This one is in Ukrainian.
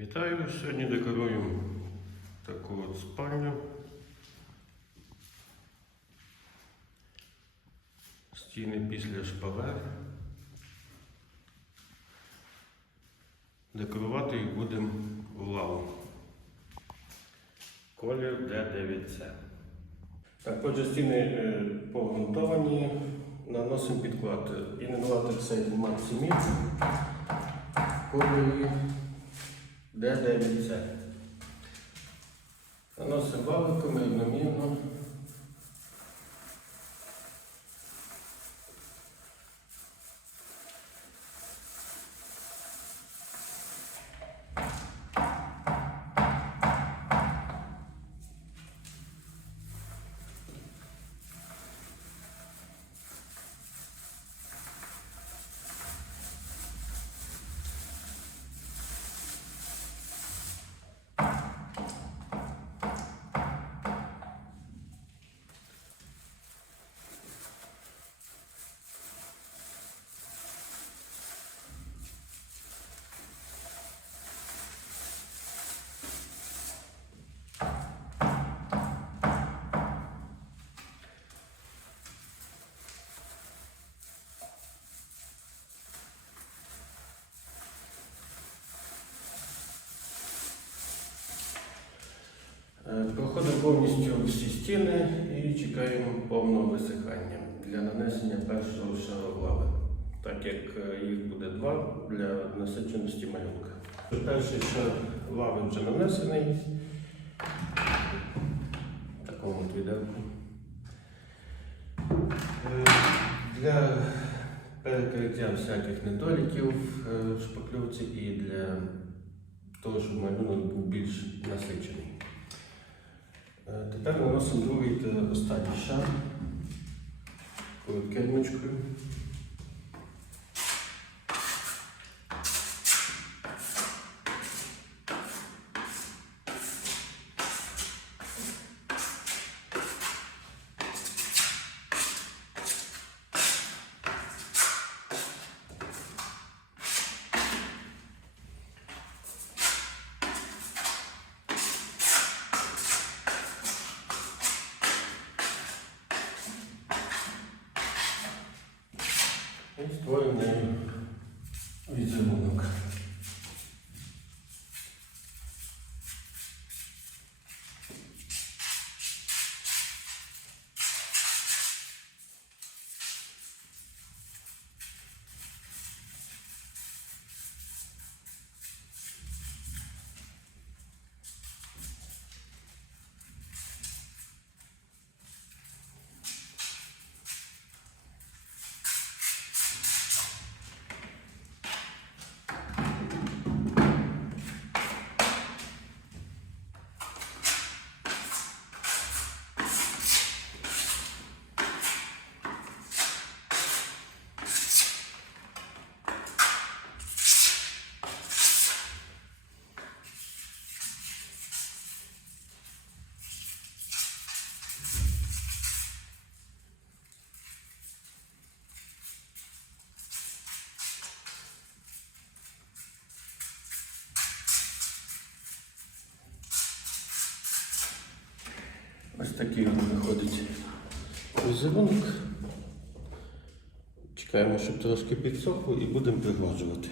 Вітаю! Сьогодні декоруємо таку от спальню. Стіни після шпалер. Декорувати їх будемо лаву. Колір D9C. Так, отже, стіни е, погрунтовані, наносимо підклад. Інватор цей Maximix. Кольорі D9C. Наносимо валиком рівномірно. Проходимо повністю всі стіни і чекаємо повного висихання для нанесення першого шару лави, так як е, їх буде два для насиченості малюнка. Перший шар лави вже нанесений. В такому відерку. Е, Для перекриття всяких недоліків е, шпакльовці і для того, щоб малюнок був більш насичений. Е, Тепер наносимо другий та останній шар кельмочкою. І створюємо нею Ось такий він виходить візерунок. Чекаємо, щоб трошки підсохло і будемо пригладжувати.